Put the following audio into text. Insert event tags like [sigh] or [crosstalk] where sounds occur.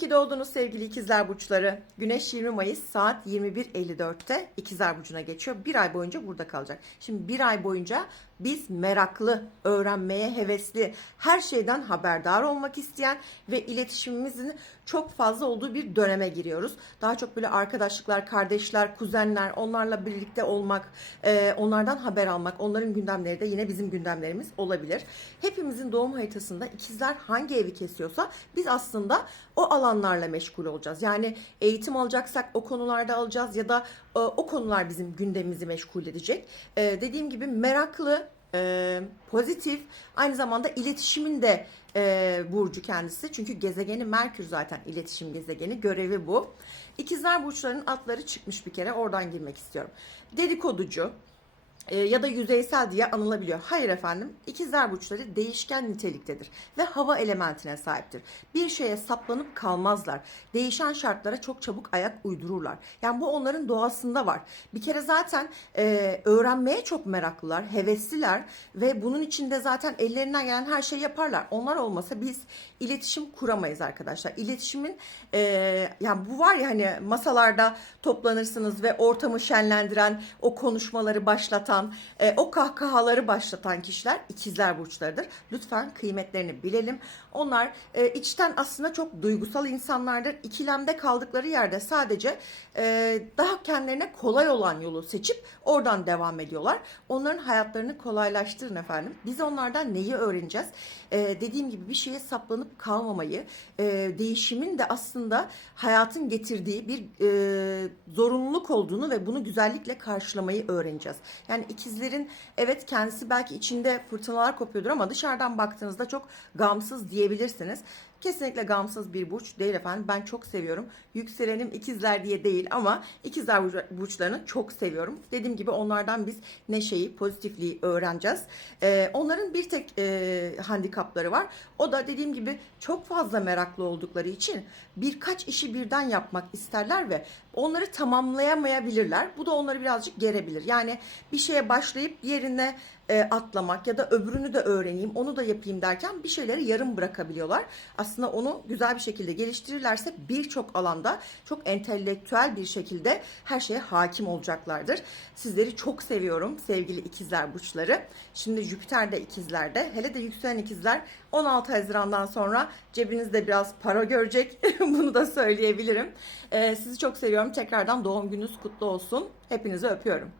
ki doğdunuz sevgili ikizler burçları. Güneş 20 Mayıs saat 21.54'te ikizler burcuna geçiyor. Bir ay boyunca burada kalacak. Şimdi bir ay boyunca biz meraklı, öğrenmeye hevesli, her şeyden haberdar olmak isteyen ve iletişimimizin çok fazla olduğu bir döneme giriyoruz. Daha çok böyle arkadaşlıklar, kardeşler, kuzenler, onlarla birlikte olmak, e, onlardan haber almak, onların gündemleri de yine bizim gündemlerimiz olabilir. Hepimizin doğum haritasında ikizler hangi evi kesiyorsa biz aslında o alanlarla meşgul olacağız. Yani eğitim alacaksak o konularda alacağız ya da e, o konular bizim gündemimizi meşgul edecek. E, dediğim gibi meraklı, e, pozitif, aynı zamanda iletişimin de e, burcu kendisi. Çünkü gezegeni Merkür zaten iletişim gezegeni. Görevi bu. İkizler burçlarının atları çıkmış bir kere. Oradan girmek istiyorum. Dedikoducu, e, ya da yüzeysel diye anılabiliyor. Hayır efendim, ikizler burçları değişken niteliktedir ve hava elementine sahiptir. Bir şeye saplanıp kalmazlar. Değişen şartlara çok çabuk ayak uydururlar. Yani bu onların doğasında var. Bir kere zaten e, öğrenmeye çok meraklılar, hevesliler ve bunun içinde zaten ellerinden gelen her şeyi yaparlar. Onlar olmasa biz iletişim kuramayız arkadaşlar. İletişimin e, yani bu var ya hani masalarda toplanırsınız ve ortamı şenlendiren, o konuşmaları başlatan, e, o kahkahaları başlatan kişiler ikizler burçlarıdır. Lütfen kıymetlerini bilelim. Onlar e, içten aslında çok duygusal insanlardır. İkilemde kaldıkları yerde sadece e, daha kendilerine kolay olan yolu seçip oradan devam ediyorlar. Onların hayatlarını kolaylaştırın efendim. Biz onlardan neyi öğreneceğiz? E, dediğim gibi bir şeye saplanıp kalmamayı, e, değişimin de aslında hayatın getirdiği bir e, zorunluluk olduğunu ve bunu güzellikle karşılamayı öğreneceğiz. Yani ikizlerin evet kendisi belki içinde fırtınalar kopuyordur ama dışarıdan baktığınızda çok gamsız diyebilirsiniz. Kesinlikle gamsız bir burç değil efendim. Ben çok seviyorum. Yükselenim ikizler diye değil ama ikizler burçlarını çok seviyorum. Dediğim gibi onlardan biz neşeyi, pozitifliği öğreneceğiz. Ee, onların bir tek e, handikapları var. O da dediğim gibi çok fazla meraklı oldukları için birkaç işi birden yapmak isterler ve onları tamamlayamayabilirler. Bu da onları birazcık gerebilir. Yani bir şeye başlayıp yerine e, atlamak ya da öbürünü de öğreneyim, onu da yapayım derken bir şeyleri yarım bırakabiliyorlar. Aslında onu güzel bir şekilde geliştirirlerse birçok alanda çok entelektüel bir şekilde her şeye hakim olacaklardır. Sizleri çok seviyorum sevgili ikizler burçları. Şimdi Jüpiter de ikizlerde, hele de yükselen ikizler 16 Haziran'dan sonra cebinizde biraz para görecek. [laughs] Bunu da söyleyebilirim. E, sizi çok seviyorum. Tekrardan doğum gününüz kutlu olsun. Hepinizi öpüyorum.